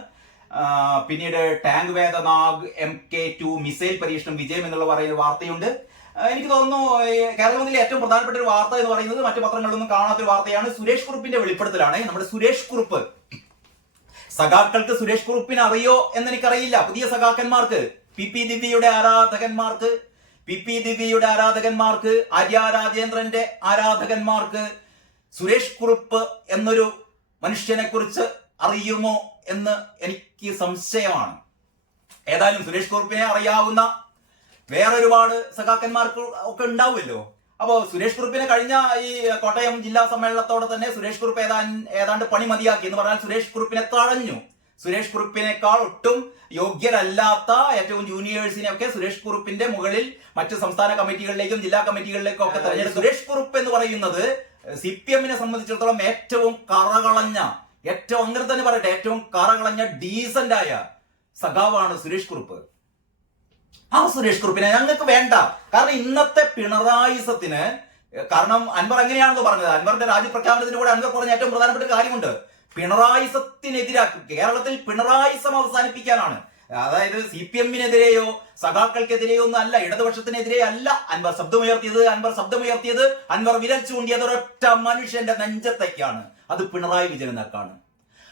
പിന്നീട് ടാങ്ക് വേദനാഗ് MK2 മിസൈൽ പരീക്ഷണം വിജയം എന്നുള്ള പറയുന്ന വാർത്തയുണ്ട്. എനിക്ക് തോന്നുന്നു കേരളത്തിലെ ഏറ്റവും പ്രധാനപ്പെട്ട ഒരു വാർത്ത എന്ന് പറയുന്നത് മറ്റു പത്രങ്ങളിലൊന്നും കാണാത്തൊരു വാർത്തയാണ്. സുരേഷ് കുറുപ്പിന്റെ വെളിപ്പെടുത്തലാണ്. നമ്മുടെ സുരേഷ് കുറുപ്പ് സഖാക്കൾക്ക് സുരേഷ് കുറുപ്പിനെ അറിയോ എന്നെനിക്കറിയില്ല. പുതിയ സഖാക്കന്മാർക്ക്, PP ദിവ്യയുടെ ആരാധകന്മാർക്ക്, ആര്യ രാജേന്ദ്രന്റെ ആരാധകന്മാർക്ക് സുരേഷ് കുറുപ്പ് എന്നൊരു മനുഷ്യനെ കുറിച്ച് അറിയുമോ എന്ന് എനിക്ക് സംശയമാണ്. ഏതായാലും സുരേഷ് കുറുപ്പിനെ അറിയാവുന്ന വേറെ ഒരുപാട് സഖാക്കന്മാർക്ക് ഒക്കെ ഉണ്ടാവുമല്ലോ. അപ്പോ സുരേഷ് കുറുപ്പിനെ കഴിഞ്ഞ ഈ കോട്ടയം ജില്ലാ സമ്മേളനത്തോടെ തന്നെ സുരേഷ് കുറുപ്പ് ഏതാണ്ട് പണി മതിയാക്കി എന്ന് പറഞ്ഞാൽ സുരേഷ് കുറുപ്പിനെ തഴഞ്ഞു. സുരേഷ് കുറുപ്പിനേക്കാൾ ഒട്ടും യോഗ്യരല്ലാത്ത ഏറ്റവും ജൂനിയേഴ്സിനെയൊക്കെ സുരേഷ് കുറുപ്പിന്റെ മുകളിൽ മറ്റ് സംസ്ഥാന കമ്മിറ്റികളിലേക്കും ജില്ലാ കമ്മിറ്റികളിലേക്കും ഒക്കെ തെരഞ്ഞെടുത്തു. സുരേഷ് കുറുപ്പ് എന്ന് പറയുന്നത് CPM-നെ സംബന്ധിച്ചിടത്തോളം ഏറ്റവും അങ്ങനെ തന്നെ പറയട്ടെ, ഏറ്റവും കറകളഞ്ഞ ഡീസന്റ് ആയ സഖാവാണ് സുരേഷ് കുറുപ്പ്. ആ സുരേഷ് കുറുപ്പിനെ ഞങ്ങൾക്ക് വേണ്ട. കാരണം ഇന്നത്തെ പിണറായിസത്തിന്, കാരണം അൻവർ എങ്ങനെയാണെന്ന് പറഞ്ഞത്, അൻവറിന്റെ രാജ്യപ്രഖ്യാപനത്തിന് കൂടെ അൻവർ പറഞ്ഞ ഏറ്റവും പ്രധാനപ്പെട്ട കാര്യമുണ്ട്. പിണറായിസത്തിനെതിരാക്കി കേരളത്തിൽ പിണറായിസം അവസാനിപ്പിക്കാനാണ്. അതായത് CPM-നെതിരെയോ സഖാക്കൾക്കെതിരെയോ ഒന്നും അല്ല, ഇടതുപക്ഷത്തിനെതിരെ അല്ല അൻവർ ശബ്ദമുയർത്തിയത്. അൻവർ വിരൽ ചൂണ്ടിയത് ഒരൊറ്റ മനുഷ്യന്റെ നെഞ്ചത്തേക്കാണ്. അത് പിണറായി വിജയനേക്കാണ്.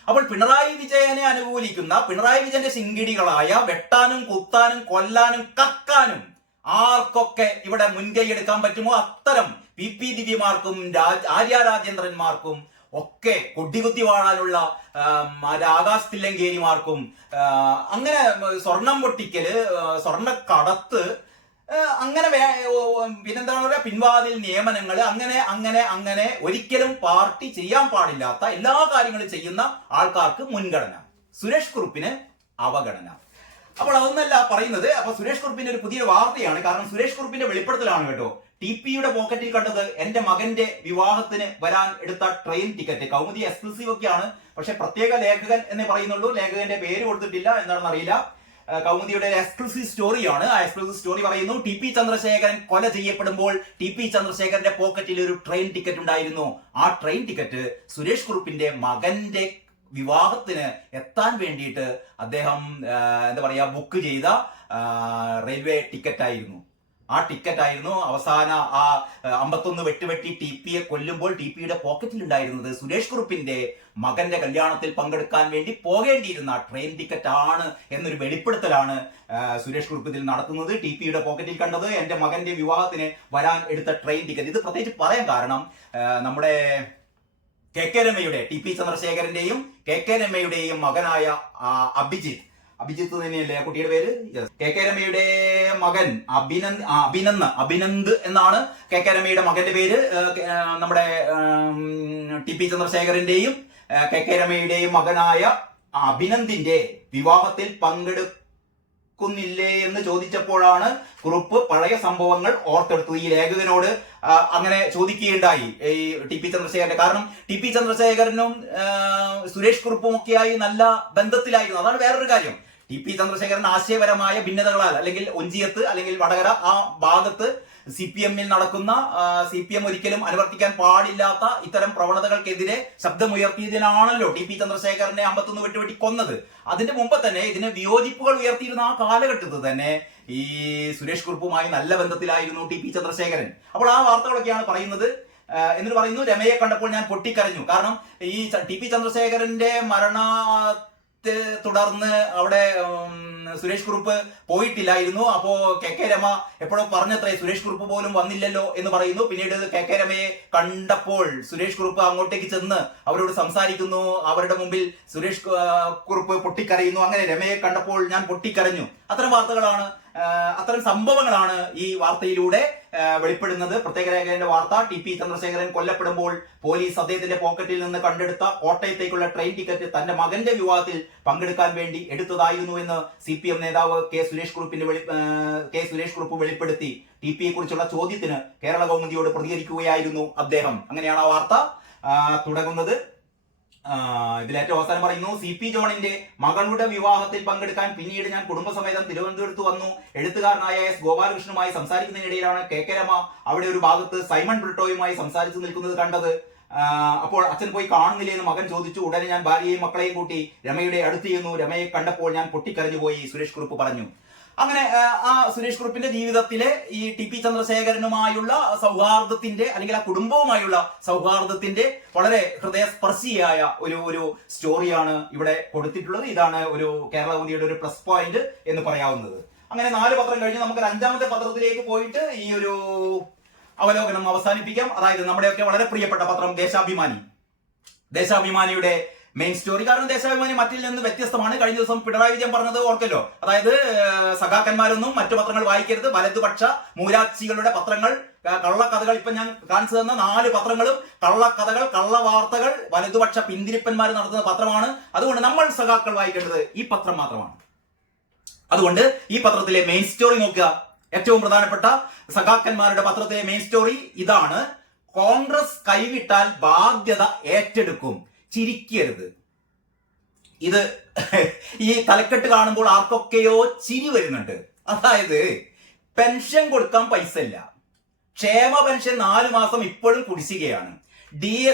അപ്പോൾ പിണറായി വിജയനെ അനുകൂലിക്കുന്ന, പിണറായി വിജയന്റെ ശിങ്കിടികളായ വെട്ടാനും കുത്താനും കൊല്ലാനും കക്കാനും ആർക്കൊക്കെ ഇവിടെ മുൻകൈ എടുക്കാൻ പറ്റുമോ അത്തരം PP ദിവ്യമാർക്കും ആര്യ രാജേന്ദ്രന്മാർക്കും ഒക്കെ കൊടികുത്തി വാഴാനുള്ള ആകാശ് തില്ലങ്കേരിമാർക്കും അങ്ങനെ സ്വർണം പൊട്ടിക്കല്, സ്വർണ്ണക്കടത്ത്, അങ്ങനെ പിന്നെന്താണ് പറയുക, പിൻവാതിൽ നിയമനങ്ങൾ, അങ്ങനെ ഒരിക്കലും പാർട്ടി ചെയ്യാൻ പാടില്ലാത്ത എല്ലാ കാര്യങ്ങളും ചെയ്യുന്ന ആൾക്കാർക്ക് മുൻഗണന, സുരേഷ് കുറുപ്പിന് അവഗണന. അപ്പോൾ അതൊന്നല്ല പറയുന്നത്. അപ്പൊ സുരേഷ് കുറുപ്പിന്റെ ഒരു പുതിയ വാർത്തയാണ്. കാരണം സുരേഷ് കുറുപ്പിന്റെ വെളിപ്പെടുത്തലാണ് കേട്ടോ. TP-യുടെ പോക്കറ്റിൽ കണ്ടത് എന്റെ മകന്റെ വിവാഹത്തിന് വരാൻ എടുത്ത ട്രെയിൻ ടിക്കറ്റ്. കൗമുദി എക്സ്ക്ലൂസീവ് ഒക്കെയാണ്, പക്ഷെ പ്രത്യേക ലേഖകൻ എന്നേ പറയുന്നുള്ളൂ. ലേഖകന്റെ പേര് കൊടുത്തിട്ടില്ല, എന്താണെന്ന് അറിയില്ല. കൗമുദിയുടെ എക്സ്ക്ലൂസീവ് സ്റ്റോറിയാണ്. ആ എക്സ്ക്ലൂസീവ് സ്റ്റോറി പറയുന്നു, ടി പി ചന്ദ്രശേഖരൻ കൊല ചെയ്യപ്പെടുമ്പോൾ ടി പി ചന്ദ്രശേഖരന്റെ പോക്കറ്റിൽ ഒരു ട്രെയിൻ ടിക്കറ്റ് ഉണ്ടായിരുന്നു. ആ ട്രെയിൻ ടിക്കറ്റ് സുരേഷ് കുറുപ്പിന്റെ മകന്റെ വിവാഹത്തിന് എത്താൻ വേണ്ടിയിട്ട് അദ്ദേഹം എന്താ പറയാ ബുക്ക് ചെയ്ത റെയിൽവേ ടിക്കറ്റ് ആയിരുന്നു. ആ ടിക്കറ്റ് ആയിരുന്നു അവസാന ആ 51 വെട്ടുവെട്ടി ടി പിയെ കൊല്ലുമ്പോൾ ടി പിയുടെ പോക്കറ്റിൽ ഉണ്ടായിരുന്നത് സുരേഷ് കുറുപ്പിന്റെ മകന്റെ കല്യാണത്തിൽ പങ്കെടുക്കാൻ വേണ്ടി പോകേണ്ടിയിരുന്ന ട്രെയിൻ ടിക്കറ്റ് ആണ് എന്നൊരു വെളിപ്പെടുത്തലാണ് സുരേഷ് കുറുപ്പ് ഇതിൽ നടത്തുന്നത്. ടി പിയുടെ പോക്കറ്റിൽ കണ്ടത് എന്റെ മകന്റെ വിവാഹത്തിന് വരാൻ എടുത്ത ട്രെയിൻ ടിക്കറ്റ്. ഇത് പ്രത്യേകിച്ച് പറയാൻ കാരണം നമ്മുടെ കെ രമയുടെ, ടി പി ചന്ദ്രശേഖരന്റെയും കെ രമയുടെയും മകനായ അഭിജിത്ത് തന്നെയല്ലേ ആ കുട്ടിയുടെ പേര്? കെ രമയുടെ മകൻ അഭിനന്ദ് എന്നാണ് കെ രമയുടെ മകന്റെ പേര്. നമ്മുടെ ടി പി ചന്ദ്രശേഖരന്റെയും കെ രമയുടെയും മകനായ അഭിനന്ദിന്റെ വിവാഹത്തിൽ പങ്കെടുക്കുന്നില്ലേ എന്ന് ചോദിച്ചപ്പോഴാണ് കുറുപ്പ് പഴയ സംഭവങ്ങൾ ഓർത്തെടുത്തത്. ഈ ലേഖകനോട് അങ്ങനെ ചോദിക്കുകയുണ്ടായി ഈ ടി പി ചന്ദ്രശേഖരന്റെ. കാരണം ടി പി ചന്ദ്രശേഖരനും സുരേഷ് കുറുപ്പും ഒക്കെയായി നല്ല ബന്ധത്തിലായിരുന്നു. അതാണ് വേറൊരു കാര്യം. ടി പി ചന്ദ്രശേഖരൻ ആശയപരമായ ഭിന്നതകളാൽ അല്ലെങ്കിൽ ഒഞ്ചിയത്ത് അല്ലെങ്കിൽ വടകര ആ ഭാഗത്ത് CPM-ൽ നടക്കുന്ന CPM ഒരിക്കലും അനുവർത്തിക്കാൻ പാടില്ലാത്ത ഇത്തരം പ്രവണതകൾക്കെതിരെ ശബ്ദമുയർത്തിയതിനാണല്ലോ ടി പി ചന്ദ്രശേഖരനെ 51 വെട്ടുവെട്ടി കൊന്നത്. അതിന്റെ മുമ്പ് തന്നെ ഇതിന് വിയോജിപ്പുകൾ ഉയർത്തിയിരുന്ന ആ കാലഘട്ടത്തിൽ തന്നെ ഈ സുരേഷ് കുറുപ്പുമായി നല്ല ബന്ധത്തിലായിരുന്നു ടി പി ചന്ദ്രശേഖരൻ. അപ്പോൾ ആ വാർത്തകളൊക്കെയാണ് പറയുന്നത്. എന്നിട്ട് പറയുന്നു, രമയെ കണ്ടപ്പോൾ ഞാൻ പൊട്ടിക്കരഞ്ഞു. കാരണം ഈ ടി പി ചന്ദ്രശേഖരന്റെ തുടർന്ന് അവിടെ സുരേഷ് കുറുപ്പ് പോയിട്ടില്ലായിരുന്നു. അപ്പോ കെ രമ എപ്പോഴും പറഞ്ഞത്രേ സുരേഷ് കുറുപ്പ് പോലും വന്നില്ലല്ലോ എന്ന് പറയുന്നു. പിന്നീട് കെ രമയെ കണ്ടപ്പോൾ സുരേഷ് കുറുപ്പ് അങ്ങോട്ടേക്ക് ചെന്ന് അവരോട് സംസാരിക്കുന്നു. അവരുടെ മുമ്പിൽ സുരേഷ് കുറുപ്പ് പൊട്ടിക്കരയുന്നു. അങ്ങനെ രമയെ കണ്ടപ്പോൾ ഞാൻ പൊട്ടിക്കരഞ്ഞു. അത്തരം വാർത്തകളാണ്, അത്തരം സംഭവങ്ങളാണ് ഈ വാർത്തയിലൂടെ വെളിപ്പെടുന്നത്. പ്രത്യേക ലേഖകന്റെ വാർത്ത, ടി പി ചന്ദ്രശേഖരൻ കൊല്ലപ്പെടുമ്പോൾ പോലീസ് അദ്ദേഹത്തിന്റെ പോക്കറ്റിൽ നിന്ന് കണ്ടെടുത്ത കോട്ടയത്തേക്കുള്ള ട്രെയിൻ ടിക്കറ്റ് തന്റെ മകന്റെ വിവാഹത്തിൽ പങ്കെടുക്കാൻ വേണ്ടി എടുത്തതായിരുന്നു എന്ന് CPM നേതാവ് കെ സുരേഷ് കുറുപ്പ് വെളിപ്പെടുത്തി. ടി പിയെ കുറിച്ചുള്ള ചോദ്യത്തിന് കേരള കൗമുദിയോട് പ്രതികരിക്കുകയായിരുന്നു അദ്ദേഹം. അങ്ങനെയാണ് ആ വാർത്ത തുടങ്ങുന്നത്. ഇതിലേറ്റവും അവസാനം പറയുന്നു, CP ജോണിന്റെ മകളുടെ വിവാഹത്തിൽ പങ്കെടുക്കാൻ പിന്നീട് ഞാൻ കുടുംബസമേതം തിരുവനന്തപുരത്ത് വന്നു. എഴുത്തുകാരനായ S ഗോപാലകൃഷ്ണനുമായി സംസാരിക്കുന്നതിനിടയിലാണ് കെ രമ അവിടെ ഒരു ഭാഗത്ത് സൈമൺ ബ്രിട്ടോയുമായി സംസാരിച്ചു നിൽക്കുന്നത് കണ്ടത്. അപ്പോൾ അച്ഛൻ പോയി കാണുന്നില്ലേ എന്ന് മകൻ ചോദിച്ചു. ഉടനെ ഞാൻ ഭാര്യയെയും മക്കളെയും കൂട്ടി രമയുടെ അടുത്ത് ചെന്നു. രമയെ കണ്ടപ്പോൾ ഞാൻ പൊട്ടിക്കരഞ്ഞു പോയി, സുരേഷ് കുറുപ്പ് പറഞ്ഞു. അങ്ങനെ ആ സുരേഷ് കുറുപ്പിന്റെ ജീവിതത്തിലെ ഈ ടി പി ചന്ദ്രശേഖരനുമായുള്ള സൗഹാർദ്ദത്തിന്റെ അല്ലെങ്കിൽ ആ കുടുംബവുമായുള്ള സൗഹാർദ്ദത്തിന്റെ വളരെ ഹൃദയസ്പർശിയായ ഒരു സ്റ്റോറിയാണ് ഇവിടെ കൊടുത്തിട്ടുള്ളത്. ഇതാണ് ഒരു കേരള കൗമുദിയുടെ ഒരു പ്ലസ് പോയിന്റ് എന്ന് പറയാവുന്നത്. അങ്ങനെ 4 പത്രം കഴിഞ്ഞ് നമുക്ക് 5ാമത്തെ പത്രത്തിലേക്ക് പോയിട്ട് ഈ ഒരു അവലോകനം അവസാനിപ്പിക്കാം. അതായത് നമ്മുടെയൊക്കെ വളരെ പ്രിയപ്പെട്ട പത്രം ദേശാഭിമാനിയുടെ മെയിൻ സ്റ്റോറി. കാരണം ദേശാഭിമാനി മറ്റിൽ നിന്ന് വ്യത്യസ്തമാണ്. കഴിഞ്ഞ ദിവസം പിണറായി വിജയൻ പറഞ്ഞത് ഓർക്കല്ലോ, അതായത് സഖാക്കന്മാരൊന്നും മറ്റു പത്രങ്ങൾ വായിക്കരുത്, വലതുപക്ഷ മൂരാച്ചികളുടെ പത്രങ്ങൾ, കള്ളക്കഥകൾ. ഇപ്പൊ ഞാൻ കാണിച്ചു തന്ന 4 പത്രങ്ങളും കള്ളക്കഥകൾ, കള്ളവാർത്തകൾ, വലതുപക്ഷ പിന്തിരിപ്പന്മാർ നടത്തുന്ന പത്രമാണ്. അതുകൊണ്ട് നമ്മൾ സഖാക്കൾ വായിക്കേണ്ടത് ഈ പത്രം മാത്രമാണ്. അതുകൊണ്ട് ഈ പത്രത്തിലെ മെയിൻ സ്റ്റോറി നോക്കുക. ഏറ്റവും പ്രധാനപ്പെട്ട സഖാക്കന്മാരുടെ പത്രത്തിലെ മെയിൻ സ്റ്റോറി ഇതാണ്: കോൺഗ്രസ് കൈവിട്ടാൽ ബാധ്യത ഏറ്റെടുക്കും, ചിരിക്കരുത്. ഇത് ഈ തലക്കെട്ട് കാണുമ്പോൾ ആർക്കൊക്കെയോ ചിരി വരുന്നുണ്ട്. അതായത് പെൻഷൻ കൊടുക്കാൻ പൈസ ഇല്ല, ക്ഷേമ പെൻഷൻ 4 മാസം ഇപ്പോഴും കുടിശ്ശികയാണ്,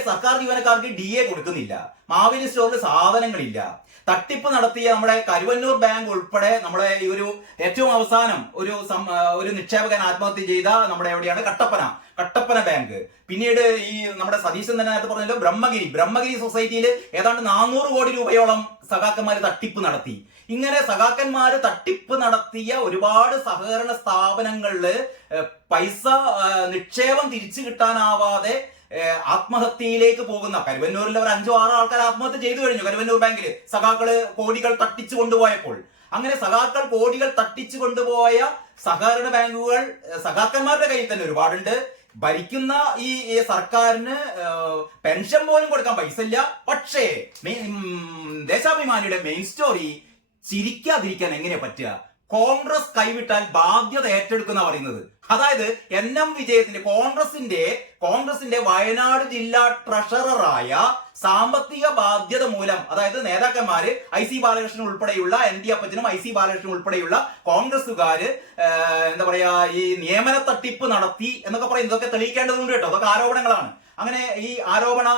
സർക്കാർ ജീവനക്കാർക്ക് DA കൊടുക്കുന്നില്ല, മാവേലി സ്റ്റോറിൽ സാധനങ്ങളില്ല, തട്ടിപ്പ് നടത്തിയ നമ്മുടെ കരുവന്നൂർ ബാങ്ക് ഉൾപ്പെടെ നമ്മുടെ ഈ ഒരു ഏറ്റവും അവസാനം ഒരു നിക്ഷേപകൻ ആത്മഹത്യ ചെയ്ത നമ്മുടെ എവിടെയാണ് കട്ടപ്പന ബാങ്ക്. പിന്നീട് ഈ നമ്മുടെ സതീശൻ തന്നെ നേരത്തെ പറഞ്ഞല്ലോ, ബ്രഹ്മഗിരി സൊസൈറ്റിയിൽ ഏതാണ്ട് 400 കോടി രൂപയോളം സഖാക്കന്മാര് തട്ടിപ്പ് നടത്തി. ഇങ്ങനെ സഖാക്കന്മാര് തട്ടിപ്പ് നടത്തിയ ഒരുപാട് സഹകരണ സ്ഥാപനങ്ങളില് പൈസ നിക്ഷേപം തിരിച്ചു കിട്ടാനാവാതെ ആത്മഹത്യയിലേക്ക് പോകുന്ന കരുവന്നൂരിൽ ഒരു 5-6 ആൾക്കാർ ആത്മഹത്യ ചെയ്തു കഴിഞ്ഞു. കരുവന്നൂർ ബാങ്കിൽ സഖാക്കള് കോടികൾ തട്ടിച്ചു കൊണ്ടുപോയപ്പോൾ അങ്ങനെ സഖാക്കൾ കോടികൾ തട്ടിച്ചു കൊണ്ടുപോയ സഹകരണ ബാങ്കുകൾ സഖാക്കന്മാരുടെ കയ്യിൽ തന്നെ ഒരുപാടുണ്ട്. ഭരിക്കുന്ന ഈ സർക്കാരിന് പെൻഷൻ പോലും കൊടുക്കാൻ പൈസ ഇല്ല. പക്ഷേ ദേശാഭിമാനിയുടെ മെയിൻ സ്റ്റോറി ചിരിക്കാതിരിക്കാൻ എങ്ങനെ പറ്റുക? കോൺഗ്രസ് കൈവിട്ടാൽ ബാധ്യത ഏറ്റെടുക്കുന്ന പറയുന്നത്. അതായത് NM വിജയത്തിന്റെ കോൺഗ്രസിന്റെ വയനാട് ജില്ലാ ട്രഷററായ സാമ്പത്തിക ബാധ്യത മൂലം, അതായത് നേതാക്കന്മാര് IC ബാലകൃഷ്ണൻ ഉൾപ്പെടെയുള്ള ND അപ്പച്ചനും IC ബാലകൃഷ്ണൻ ഉൾപ്പെടെയുള്ള കോൺഗ്രസുകാര് എന്താ പറയാ ഈ നിയമന തട്ടിപ്പ് നടത്തി എന്നൊക്കെ പറയും. ഇതൊക്കെ തെളിയിക്കേണ്ടതുണ്ട് കേട്ടോ, അതൊക്കെ ആരോപണങ്ങളാണ്. അങ്ങനെ ഈ ആരോപണ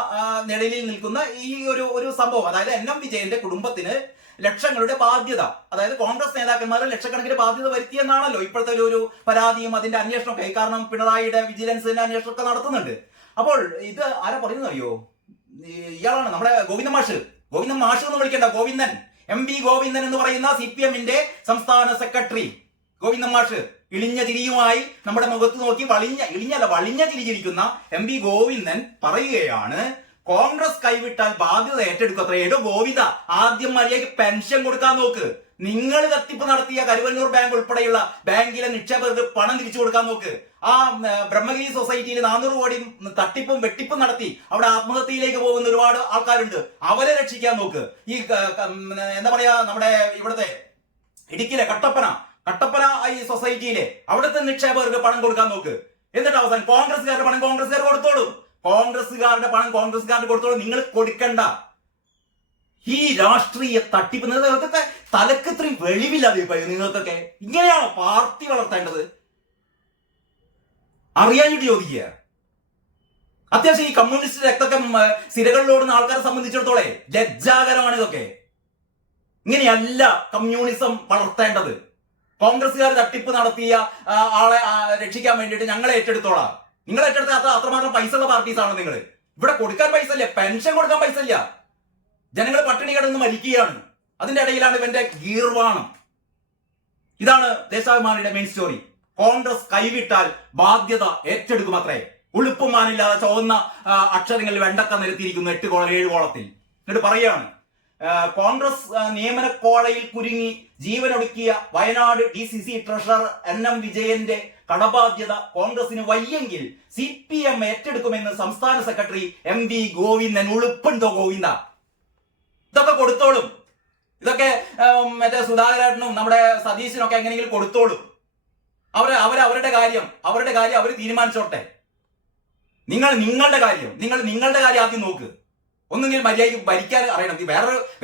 നിഴലിൽ നിൽക്കുന്ന ഈ ഒരു സംഭവം, അതായത് NM വിജയന്റെ കുടുംബത്തിന് ലക്ഷങ്ങളുടെ ബാധ്യത, അതായത് കോൺഗ്രസ് നേതാക്കന്മാർ ലക്ഷക്കണക്കിന് ബാധ്യത വരുത്തിയെന്നാണല്ലോ ഇപ്പോഴത്തെ ഒരു പരാതിയും അതിന്റെ അന്വേഷണമൊക്കെ. കാരണം പിണറായിയുടെ വിജിലൻസിന്റെ അന്വേഷണമൊക്കെ നടത്തുന്നുണ്ട്. അപ്പോൾ ഇത് ആരാ പറയുന്നത് അറിയോ? ഇയാളാണ് നമ്മുടെ ഗോവിന്ദൻ മാഷ് എന്ന് വിളിക്കേണ്ട ഗോവിന്ദൻ, MV ഗോവിന്ദൻ എന്ന് പറയുന്ന CPM-ന്റെ സംസ്ഥാന സെക്രട്ടറി ഗോവിന്ദൻ മാഷ്. ഇളിഞ്ഞ ചിരിയുമായി നമ്മുടെ മുഖത്ത് നോക്കി വളിഞ്ഞ ചിരി ചിരിക്കുന്ന MV ഗോവിന്ദൻ പറയുകയാണ്, കോൺഗ്രസ് കൈവിട്ടാൽ ബാധ്യത ഏറ്റെടുക്കത്രേ. ഏടോ ഗോവിന്ദ, ആദ്യം മര്യാദയ്ക്ക് പെൻഷൻ കൊടുക്കാൻ നോക്ക്. നിങ്ങൾ തട്ടിപ്പ് നടത്തിയ കരുവന്നൂർ ബാങ്ക് ഉൾപ്പെടെയുള്ള ബാങ്കിലെ നിക്ഷേപകർക്ക് പണം തിരിച്ചു കൊടുക്കാൻ നോക്ക്. ആ ബ്രഹ്മഗിരി സൊസൈറ്റിയിൽ 400 കോടി തട്ടിപ്പും വെട്ടിപ്പും നടത്തി അവിടെ ആത്മഹത്യയിലേക്ക് പോകുന്ന ഒരുപാട് ആൾക്കാരുണ്ട്. അവരെ രക്ഷിക്കാൻ നോക്ക്. ഈ എന്താ പറയാ നമ്മുടെ ഇവിടുത്തെ ഇടുക്കിയിലെ കട്ടപ്പന ഈ സൊസൈറ്റിയിലെ അവിടുത്തെ നിക്ഷേപകർക്ക് പണം കൊടുക്കാൻ നോക്ക്. എന്നിട്ട് അവസാനം കോൺഗ്രസ്സുകാരുടെ പണം കോൺഗ്രസ്സുകാർ കൊടുത്തോളൂ. കോൺഗ്രസ്സുകാരുടെ പണം കോൺഗ്രസ്സുകാർക്ക് കൊടുത്തോളൂ. നിങ്ങൾ കൊടുക്കണ്ട. ഈ രാഷ്ട്രീയ തട്ടിപ്പ് നിങ്ങൾക്കൊക്കെ തലക്ക് ഇത്രയും വെളിവില്ലാതെ നിങ്ങൾക്കൊക്കെ ഇങ്ങനെയാണോ പാർട്ടി വളർത്തേണ്ടത്? അറിയാഞ്ഞിട്ട് ചോദിക്കുക. അത്യാവശ്യം ഈ കമ്മ്യൂണിസ്റ്റ് രക്തൊക്കെ സിരകളിലോടുന്ന ആൾക്കാരെ സംബന്ധിച്ചിടത്തോളം ലജ്ജാകരമാണ് ഇതൊക്കെ. ഇങ്ങനെയല്ല കമ്മ്യൂണിസം വളർത്തേണ്ടത്. കോൺഗ്രസ്സുകാർ തട്ടിപ്പ് നടത്തിയ ആളെ രക്ഷിക്കാൻ വേണ്ടിയിട്ട് ഞങ്ങളെ ഏറ്റെടുത്തോളാം. നിങ്ങൾ ഏറ്റെടുത്ത അത്രമാത്രം പൈസ ഉള്ള പാർട്ടീസാണ് നിങ്ങൾ. ഇവിടെ കൊടുക്കാൻ പൈസ ഇല്ല, പെൻഷൻ കൊടുക്കാൻ പൈസ ഇല്ല. ജനങ്ങൾ പട്ടിണി കിടന്ന് മരിക്കുകയാണ്. അതിന്റെ ഇടയിലാണ് ഇവന്റെ ഗീർവാണം. ഇതാണ് ദേശാഭിമാനിയുടെ മെയിൻ സ്റ്റോറി. കോൺഗ്രസ് കൈവിട്ടാൽ ബാധ്യത ഏറ്റെടുക്കുമത്രേ. ഉളുപ്പുമാനില്ലാതെ ചുവന്ന അക്ഷരങ്ങളിൽ വെണ്ടക്ക നിരത്തിയിരിക്കുന്നു 8 കോളം 7 കോളത്തിൽ. എന്നിട്ട് പറയുകയാണ്, കോൺഗ്രസ് നിയമന കോളയിൽ കുരുങ്ങി ജീവനൊടുക്കിയ വയനാട് DCC ട്രഷറർ NM വിജയന്റെ കടബാധ്യത കോൺഗ്രസിന് വയ്യെങ്കിൽ CPM ഏറ്റെടുക്കുമെന്ന് സംസ്ഥാന സെക്രട്ടറി MV ഗോവിന്ദൻ. ഉളുപ്പുണ്ടോ ഗോവിന്ദ? ഇതൊക്കെ കൊടുത്തോളും. ഇതൊക്കെ മറ്റേ സുധാകരനും നമ്മുടെ സതീശനൊക്കെ എങ്ങനെയെങ്കിലും കൊടുത്തോളും. അവരുടെ കാര്യം അവർ തീരുമാനിച്ചോട്ടെ. നിങ്ങളുടെ കാര്യം ആദ്യം നോക്ക്. ഒന്നെങ്കിലും മര്യാദയ്ക്ക് ഭരിക്കാൻ അറിയണം.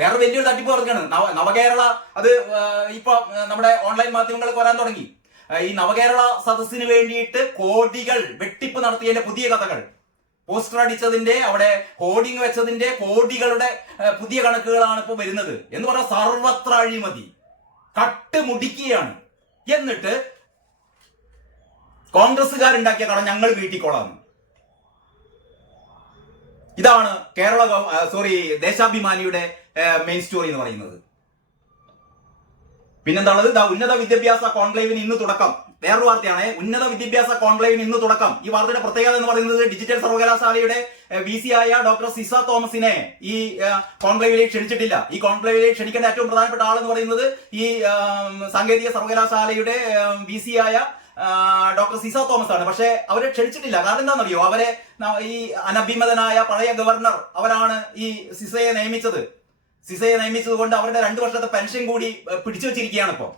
വേറെ വലിയൊരു തട്ടിപ്പ് പറഞ്ഞാണ് നവകേരള. അത് ഇപ്പൊ നമ്മുടെ ഓൺലൈൻ മാധ്യമങ്ങളൊക്കെ വരാൻ തുടങ്ങി. ഈ നവകേരള സദസ്സിന് വേണ്ടിയിട്ട് കോടികൾ വെട്ടിപ്പ് നടത്തിയതിന്റെ പുതിയ കഥകൾ, പോസ്റ്റർ അടിച്ചതിന്റെ, അവിടെ ഹോർഡിംഗ് വെച്ചതിന്റെ കോടികളുടെ പുതിയ കണക്കുകളാണ് ഇപ്പൊ വരുന്നത്. എന്ന് പറഞ്ഞാൽ സർവത്ര അഴിമതി കട്ടുമുടിക്കുകയാണ്. എന്നിട്ട് കോൺഗ്രസ്സുകാരുണ്ടാക്കിയ കട ഞങ്ങൾ വീട്ടിക്കോളാം. ഇതാണ് ദേശാഭിമാനിയുടെ മെയിൻ സ്റ്റോറി എന്ന് പറയുന്നത്. പിന്നെന്താണത്? ഉന്നത വിദ്യാഭ്യാസ കോൺക്ലേവിന് ഇന്ന് തുടക്കം. വേറൊരു വാർത്തയാണ്. ഉന്നത വിദ്യാഭ്യാസ കോൺക്ലേവിന് ഇന്ന് തുടക്കം. ഈ വാർത്തയുടെ പ്രത്യേകത എന്ന് പറയുന്നത് ഡിജിറ്റൽ സർവകലാശാലയുടെ VC ആയ ഡോക്ടർ സിസ തോമസിനെ ഈ കോൺക്ലേവിലേക്ക് ക്ഷണിച്ചിട്ടില്ല. ഈ കോൺക്ലേവിലേക്ക് ക്ഷണിക്കേണ്ട ഏറ്റവും പ്രധാനപ്പെട്ട ആളെന്ന് പറയുന്നത് ഈ സാങ്കേതിക സർവകലാശാലയുടെ VC ആയ ഡോക്ടർ സിസ തോമസ് ആണ്. പക്ഷെ അവരെ ക്ഷണിച്ചിട്ടില്ല. കാരണം എന്താണെന്നറിയോ? അവരെ ഈ അനഭിമതനായ പഴയ ഗവർണർ അവരാണ് ഈ സിസയെ നിയമിച്ചത് കൊണ്ട് അവരുടെ 2 വർഷത്തെ പെൻഷൻ കൂടി പിടിച്ചു വെച്ചിരിക്കുകയാണ് ഇപ്പൊ.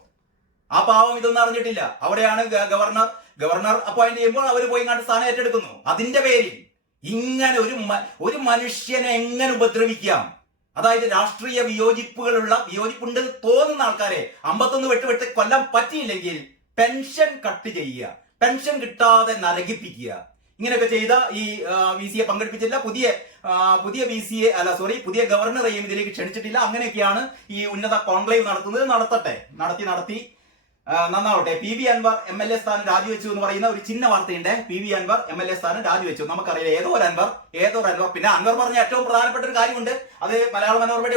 ആ പാവം ഇതൊന്നും അറിഞ്ഞിട്ടില്ല. അവിടെയാണ് ഗവർണർ അപ്പോയിന്റ് ചെയ്യുമ്പോൾ അവർ പോയി കണ്ട് സ്ഥാനം ഏറ്റെടുക്കുന്നു. അതിന്റെ പേരിൽ ഇങ്ങനെ ഒരു മനുഷ്യനെ എങ്ങനെ ഉപദ്രവിക്കാം? അതായത് രാഷ്ട്രീയ വിയോജിപ്പുണ്ട് തോന്നുന്ന ആൾക്കാരെ 51 വെട്ട് കൊല്ലാൻ പറ്റിയില്ലെങ്കിൽ പെൻഷൻ കട്ട് ചെയ്യുക, പെൻഷൻ കിട്ടാതെ നരകിപ്പിക്കുക. ഇങ്ങനെയൊക്കെ ചെയ്ത ഈ VC-യെ പങ്കെടുപ്പിച്ചില്ല. പുതിയ ഗവർണറെയും ഇതിലേക്ക് ക്ഷണിച്ചിട്ടില്ല. അങ്ങനെയൊക്കെയാണ് ഈ ഉന്നത കോൺക്ലേവ് നടത്തുന്നത്. നടത്തി നന്നാവട്ടെ. PV അൻവർ MLA സ്ഥാനം രാജിവെച്ചു എന്ന് പറയുന്ന ഒരു ചിന്ന വാർത്തയുണ്ട്. PV അൻവർ MLA സ്ഥാനം രാജിവെച്ചു. നമുക്കറിയില്ല ഏതോ ഒരു അൻവർ. പിന്നെ അൻവർ പറഞ്ഞ ഏറ്റവും പ്രധാനപ്പെട്ട ഒരു കാര്യമുണ്ട്. അത് മലയാള മനോരമയുടെ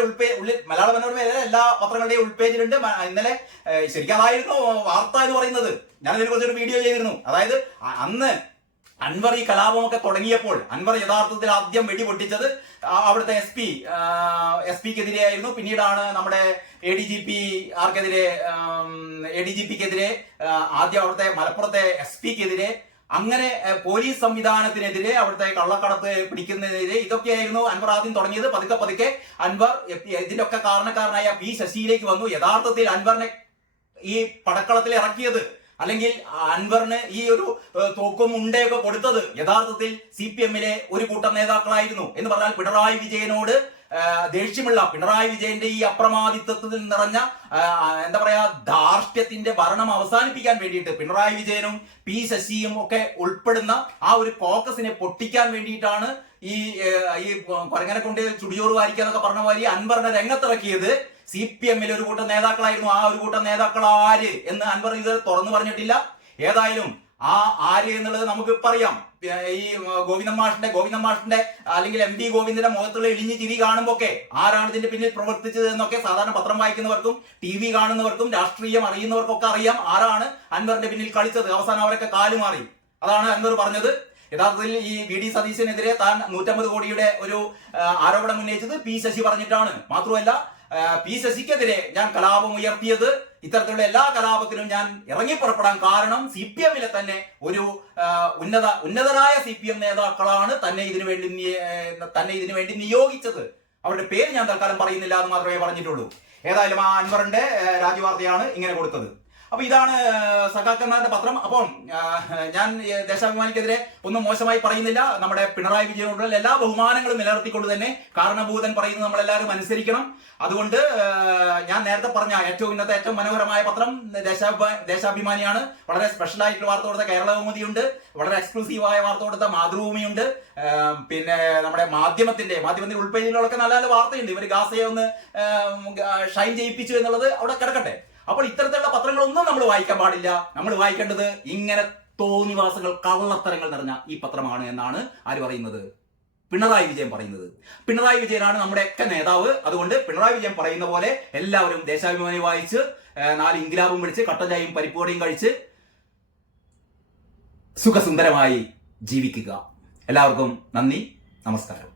എല്ലാ പത്രങ്ങളുടെയും ഉൾപേജിലുണ്ട്. ഇന്നലെ ശരിക്കും അതായിരുന്നു വാർത്ത എന്ന് പറയുന്നത്. ഞാൻ ഇതിനെ കുറിച്ചൊരു വീഡിയോ ചെയ്തിരുന്നു. അതായത് അന്ന് അൻവർ ഈ കലാപമൊക്കെ തുടങ്ങിയപ്പോൾ അൻവർ യഥാർത്ഥത്തിൽ ആദ്യം വെടിപൊട്ടിച്ചത് അവിടുത്തെ എസ് പിക്കെതിരെയായിരുന്നു. പിന്നീടാണ് നമ്മുടെ ADGPക്കെതിരെ, ആദ്യം അവിടുത്തെ മലപ്പുറത്തെ SP-ക്കെതിരെ, അങ്ങനെ പോലീസ് സംവിധാനത്തിനെതിരെ, അവിടുത്തെ കള്ളക്കടത്ത് പിടിക്കുന്നതിനെതിരെ, ഇതൊക്കെയായിരുന്നു അൻവർ ആദ്യം തുടങ്ങിയത്. പതുക്കെ അൻവർ ഇതിന്റെ ഒക്കെ കാരണക്കാരനായ P ശശിയിലേക്ക് വന്നു. യഥാർത്ഥത്തിൽ അൻവറിനെ ഈ പടക്കളത്തിൽ ഇറക്കിയത്, അല്ലെങ്കിൽ അൻവറിന് ഈ ഒരു തോക്കും ഉണ്ടയൊക്കെ കൊടുത്തത് യഥാർത്ഥത്തിൽ CPM-ലെ ഒരു കൂട്ടം നേതാക്കളായിരുന്നു എന്ന് പറഞ്ഞാൽ പിണറായി വിജയനോട് ദേഷ്യമുള്ള, പിണറായി വിജയന്റെ ഈ അപ്രമാദിത്വത്തിൽ നിറഞ്ഞ എന്താ പറയാ ധാർഷ്ട്യത്തിന്റെ ഭരണം അവസാനിപ്പിക്കാൻ വേണ്ടിയിട്ട് പിണറായി വിജയനും P ശശിയും ഒക്കെ ഉൾപ്പെടുന്ന ആ ഒരു കോക്കസിനെ പൊട്ടിക്കാൻ വേണ്ടിയിട്ടാണ് ഈ കൊരങ്ങനെ കൊണ്ട് ചുടിയോറ് വാരിക്കാന്നൊക്കെ പറഞ്ഞ പോലെ അൻവറിനെ രംഗത്തിറക്കിയത്. CPM-ൽ ഒരു കൂട്ടം നേതാക്കളായിരുന്നു. ആ ഒരു കൂട്ടം നേതാക്കൾ ആര് എന്ന് അൻവർ ഇത് തുറന്നു പറഞ്ഞിട്ടില്ല. ഏതായാലും ആ ആര് എന്നുള്ളത് നമുക്ക് പറയാം. ഈ ഗോവിന്ദൻ മാഷിന്റെ അല്ലെങ്കിൽ MV ഗോവിന്ദന്റെ മുഖത്തുള്ള ഇളിഞ്ഞു ചിരി കാണുമ്പോഴൊക്കെ ആരാണ് ഇതിന്റെ പിന്നിൽ പ്രവർത്തിച്ചത് എന്നൊക്കെ സാധാരണ പത്രം വായിക്കുന്നവർക്കും TV കാണുന്നവർക്കും രാഷ്ട്രീയം അറിയുന്നവർക്കൊക്കെ അറിയാം ആരാണ് അൻവറിന്റെ പിന്നിൽ കളിച്ചത്. അവസാനം അവരൊക്കെ കാലുമാറി. അതാണ് അൻവർ പറഞ്ഞത്. യഥാർത്ഥത്തിൽ ഈ VD സതീശനെതിരെ താൻ 150 കോടിയുടെ ഒരു ആരോപണം ഉന്നയിച്ചത് P ശശി പറഞ്ഞിട്ടാണ്. മാത്രമല്ല P ശശിക്കെതിരെ ഞാൻ കലാപം ഉയർത്തിയത്, ഇത്തരത്തിലുള്ള എല്ലാ കലാപത്തിനും ഞാൻ ഇറങ്ങിപ്പുറപ്പെടാൻ കാരണം CPM-ലെ തന്നെ ഒരു ഉന്നതരായ CPM നേതാക്കളാണ് തന്നെ ഇതിനു വേണ്ടി നിയോഗിച്ചത്. അവരുടെ പേര് ഞാൻ തൽക്കാലം പറയുന്നില്ല എന്ന് മാത്രമേ പറഞ്ഞിട്ടുള്ളൂ. ഏതായാലും ആ അൻവറിന്റെ രാജ്യവാർത്തയാണ് ഇങ്ങനെ കൊടുത്തത്. അപ്പൊ ഇതാണ് സഖാക്കന്മാരുടെ പത്രം. അപ്പം ഞാൻ ദേശാഭിമാനിക്കെതിരെ ഒന്നും മോശമായി പറയുന്നില്ല. നമ്മുടെ പിണറായി വിജയനോടുള്ള എല്ലാ ബഹുമാനങ്ങളും നിലനിർത്തിക്കൊണ്ട് തന്നെ കാരണഭൂതൻ പറയുന്നത് നമ്മളെല്ലാവരും അനുസരിക്കണം. അതുകൊണ്ട് ഞാൻ നേരത്തെ പറഞ്ഞ ഇന്നത്തെ ഏറ്റവും മനോഹരമായ പത്രം ദേശാഭിമാനിയാണ്. വളരെ സ്പെഷ്യൽ ആയിട്ടുള്ള വാർത്ത കൊടുത്ത കേരളകൗമുദിയുണ്ട്, വളരെ എക്സ്ക്ലൂസീവായ വാർത്ത കൊടുത്ത മാതൃഭൂമിയുണ്ട്, പിന്നെ നമ്മുടെ മാധ്യമത്തിന്റെ ഉൾപേജിലൊക്കെ നല്ല നല്ല വാർത്തയുണ്ട്. ഇവർ ഗാസയെ ഒന്ന് ഷൈൻ ചെയ്യിപ്പിച്ചു എന്നുള്ളത് അവിടെ കിടക്കട്ടെ. അപ്പോൾ ഇത്തരത്തിലുള്ള പത്രങ്ങളൊന്നും നമ്മൾ വായിക്കാൻ പാടില്ല. നമ്മൾ വായിക്കേണ്ടത് ഇങ്ങനെ തോന്നിവാസങ്ങൾ, കള്ളത്തരങ്ങൾ നിറഞ്ഞ ഈ പത്രമാണ് എന്നാണ് ആര് പറയുന്നത്? പിണറായി വിജയൻ പറയുന്നത്. പിണറായി വിജയനാണ് നമ്മുടെയൊക്കെ നേതാവ്. അതുകൊണ്ട് പിണറായി വിജയൻ പറയുന്ന പോലെ എല്ലാവരും ദേശാഭിമാനി വായിച്ച് 4 ഇൻകിലാബും വിളിച്ച് കട്ടൻ ചായയും പരിപ്പുവടയും കഴിച്ച് സുഖസുന്ദരമായി ജീവിക്കുക. എല്ലാവർക്കും നന്ദി, നമസ്കാരം.